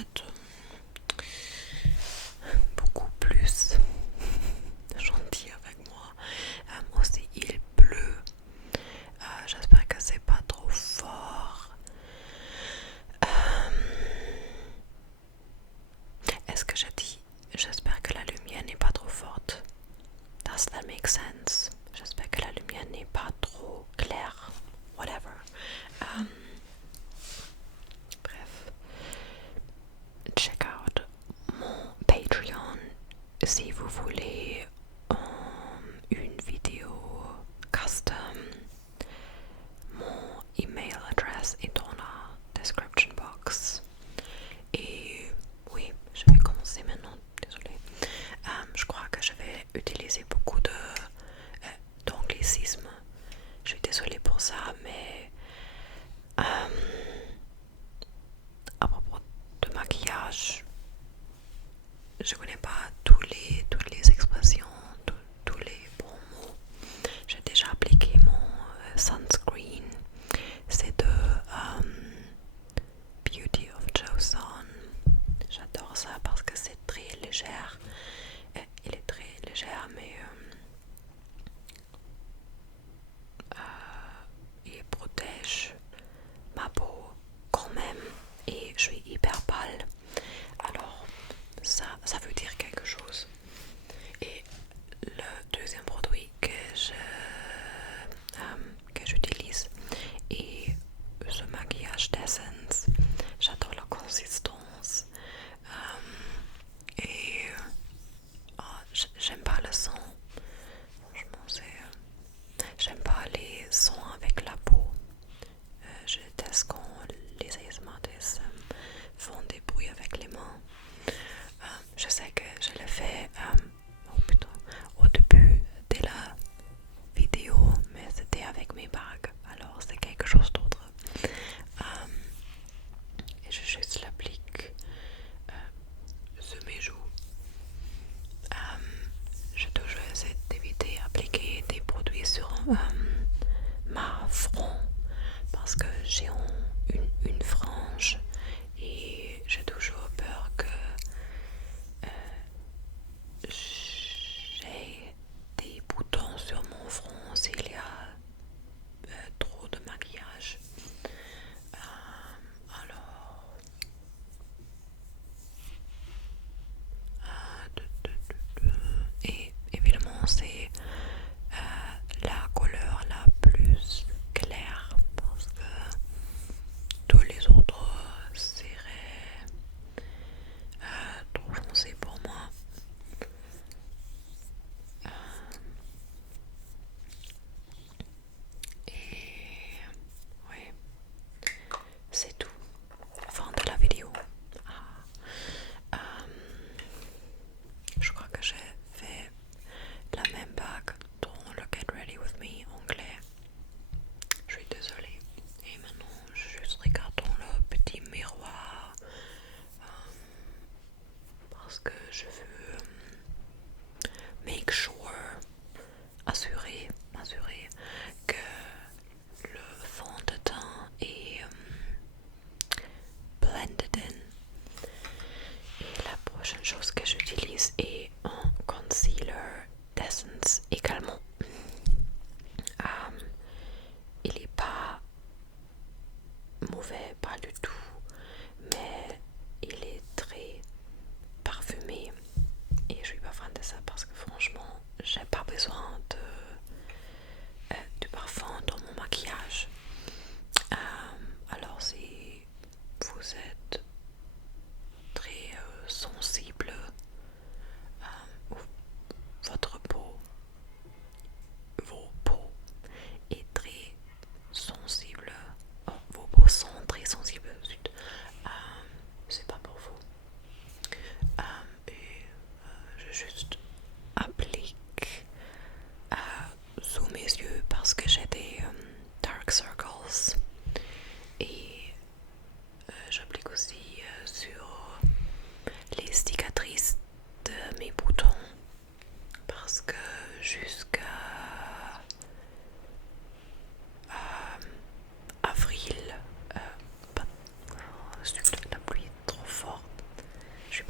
êtes beaucoup plus gentil avec moi. Aussi, il pleut. J'espère que c'est pas trop fort. Est-ce que j'ai dit j'espère que la lumière n'est pas trop forte? Does that make sense? J'espère que la lumière n'est pas trop claire. Whatever. Bref. Check out mon Patreon si vous voulez une vidéo custom. Mon email address est dans la description box. Et oui, je vais commencer maintenant. Désolée. Je crois que je vais utiliser beaucoup d'anglicisme. Je suis désolée pour ça, mais à propos de maquillage, je connais pas toutes les expressions, tous les bons mots. J'ai déjà appliqué mon sunscreen. C'est de Beauty of Joseon. J'adore ça parce que c'est très légère. Il est très légère, mais il protège ma peau quand même. Et je suis hyper pâle. Alors, ça veut dire quelque chose. Et le deuxième produit que j'utilise est ce maquillage d'Essence. J'adore la consistance. Et j'aime pas le son. Franchement, j'aime pas les sons avec la peau. Je déteste quand les ASMRtistes font des bruits avec les mains. Je sais que je le fais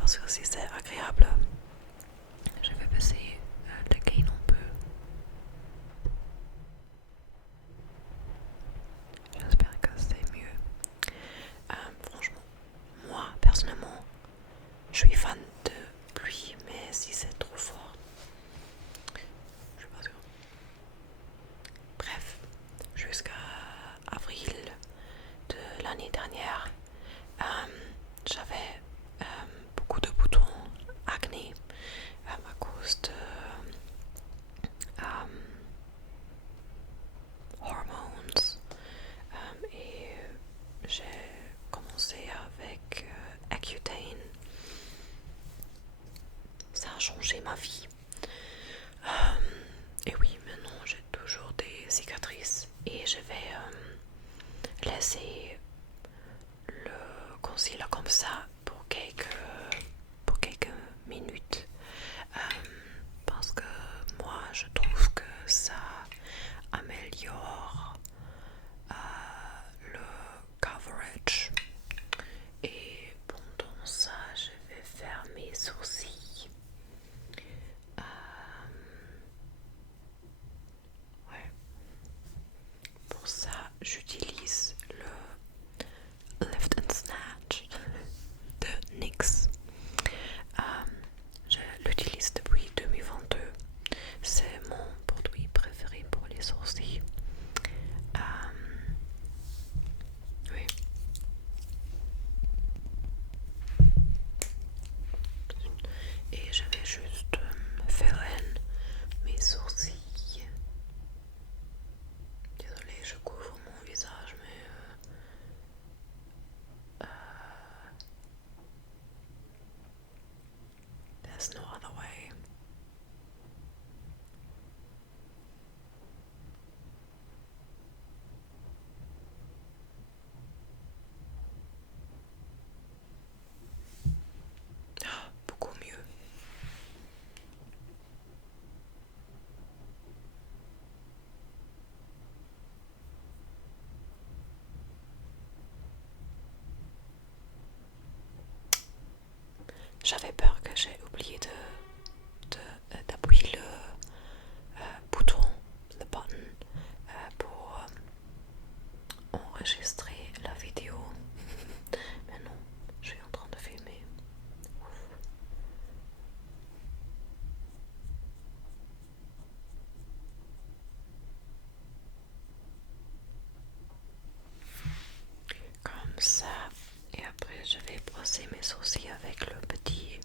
parce que si c'est agréable, je vais baisser le gain un peu. J'espère que c'est mieux. Franchement, moi personnellement, je suis fan de pluie, mais si c'est trop fort, je suis pas sûre. Bref, jusqu'à avril de l'année dernière, j'avais beaucoup de boutons acné à cause de hormones. Et j'ai commencé avec Accutane. Ça a changé ma vie. Et oui, maintenant j'ai toujours des cicatrices et je vais laisser le concealer comme ça pour quelques minutes. Parce que moi je trouve que ça améliore le coverage. Et pendant ça, je vais faire mes sourcils. Ouais. Pour ça, j'utilise le Lift and Snatch de NYX. Je l'utilise depuis 2022. C'est mon produit préféré pour les sourcils. Oui. Et je vais juste faire mes sourcils. Désolée, je couvre mon visage, mais there's no other way. Beaucoup mieux. J'avais peur que j'ai oublié d'appuyer le bouton, le button, pour enregistrer la vidéo. Mais non, je suis en train de filmer. Comme ça. Et après, je vais brosser mes sourcils avec le petit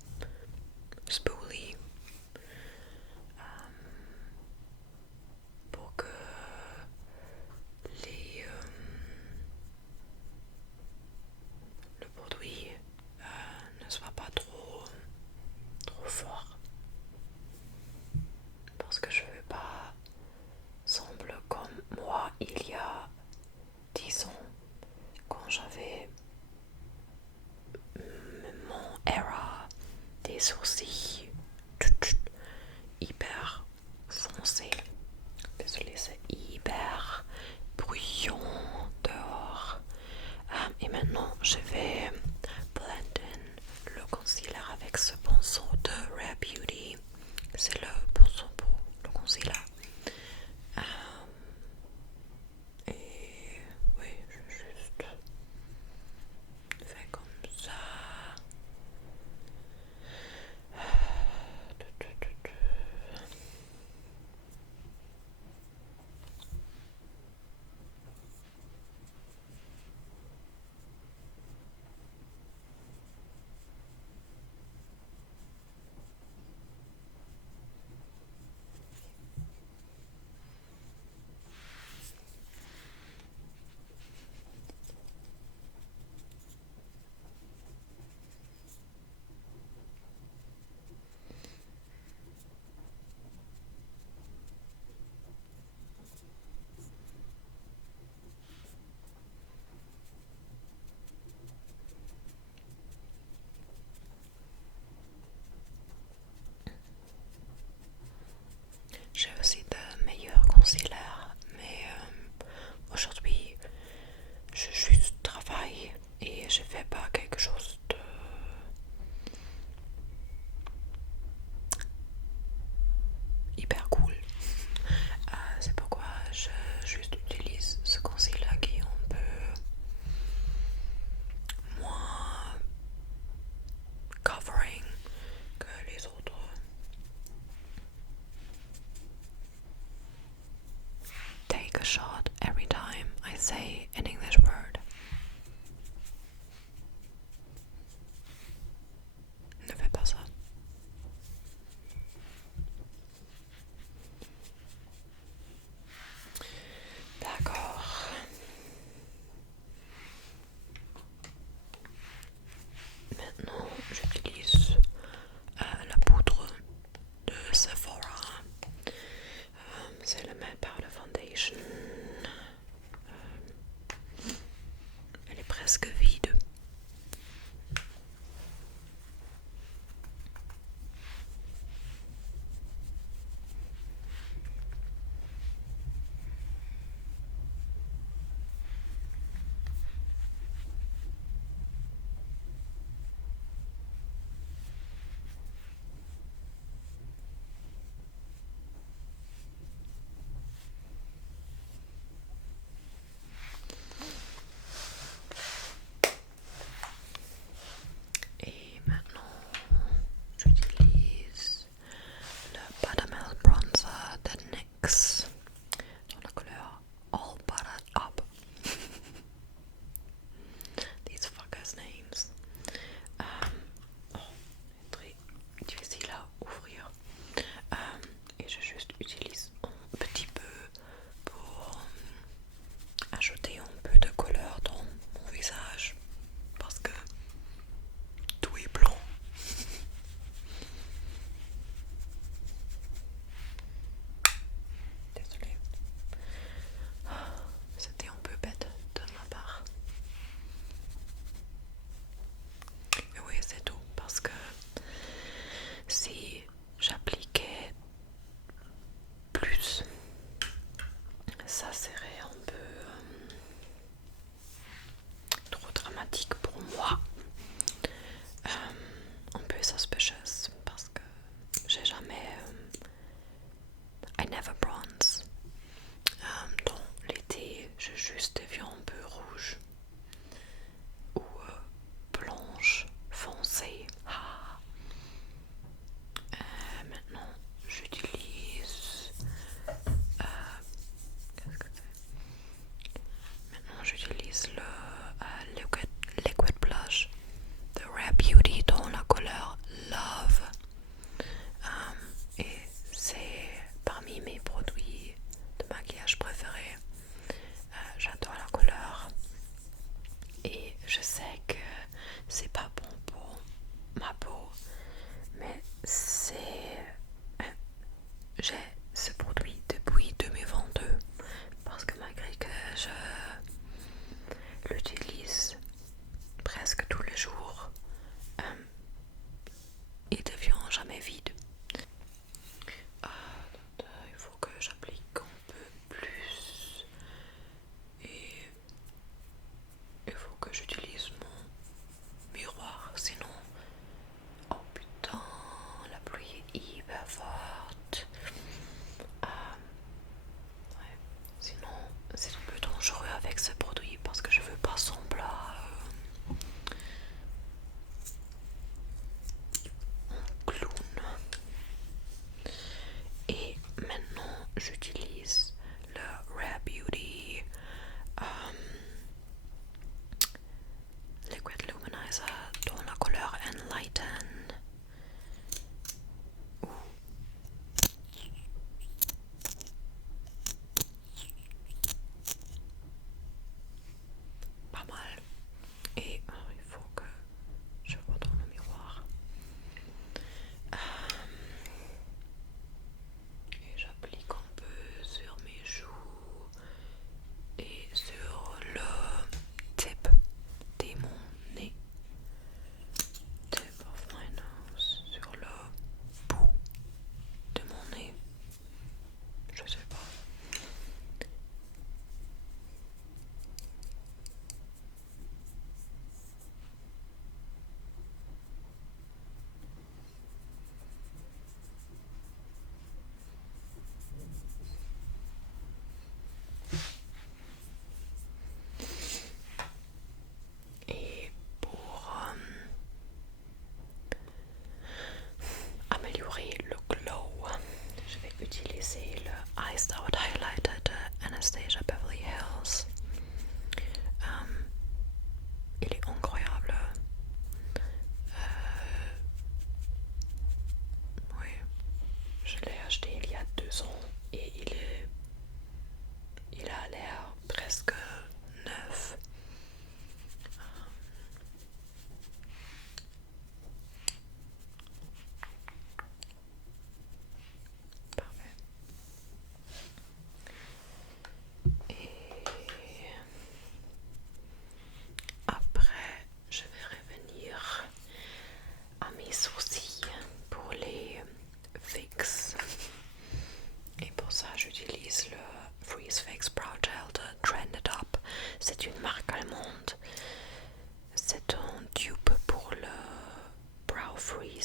spoolie. Pour que le produit ne soit pas trop fort, parce que je veux pas sembler comme moi il y a 10 ans quand j'avais mon era des sourcils hyper foncés. Désolée, c'est hyper bruyant dehors. Et maintenant, je vais blend in le concealer avec ce pinceau de Rare Beauty. C'est le pinceau pour le concealer. Et oui, je juste fais comme ça. hyper cool. C'est pourquoi je juste utilise ce concealer qui est un peu moins covering que les autres. Take a shot every time I say an English word. Ne fais pas ça. D'accord. Maintenant, j'utilise la poudre de Sephora. C'est le Matte Powder Foundation. Elle est presque vide. Et maintenant, j'utilise le Buttermilk Bronzer de NYX dans la couleur All Buttered Up. These fuckers' names. Très difficile à ouvrir. Et je juste utilise un petit peu pour ajouter un peu de couleur dans mon visage parce que tout est blanc. Désolée. C'était un peu bête de ma part. Mais oui, c'est tout parce que si j'appliquais plus, ça serait un peu trop dramatique pour moi. Un peu suspicious parce que j'ai jamais I never bronze. Dans l'été, je juste deviens un peu rouge ou blanche foncée. Maintenant, j'utilise qu'est-ce que c'est? Maintenant, j'utilise le liquid blush de Rare Beauty dans la couleur Love. Et c'est parmi mes produits de maquillage préférés. J'adore la couleur. Et je sais que c'est pas bon pour ma peau, mais j'ai ce produit depuis 2022 parce que malgré que je l'utilise presque tous les jours, il devient jamais vide. Il faut que j'applique un peu plus et il faut que j'utilise mon miroir, sinon oh putain, la pluie est hyper forte. Ouais. Sinon c'est un peu dangereux avec ce produit parce que je veux pas sembler un clown. Et maintenant j'utilise le Rare Beauty Liquid Luminizer dans la couleur Enlighten. Pas mal. Et il faut que je vois dans le miroir. Et j'applique un peu sur mes joues et sur le tip de mon nez. Tip of my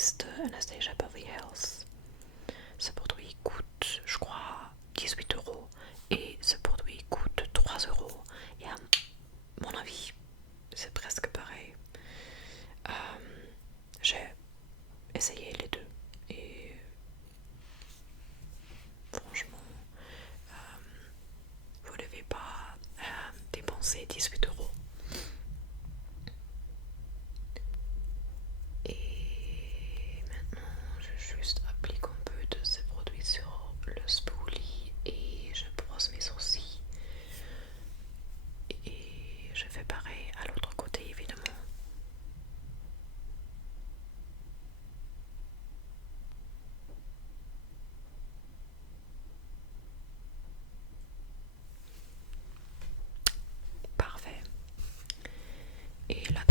Beast Anastasia Beverly Hills. Ce produit coûte, je crois, 18 € et ce produit coûte 3 € et à mon avis c'est presque pareil. J'ai essayé les deux et franchement vous ne devez pas dépenser 18 €. Et maintenant je juste applique un peu de ces produits sur le spoolie et je brosse mes sourcils. Et je fais pareil à l'autre côté évidemment. Parfait. Et la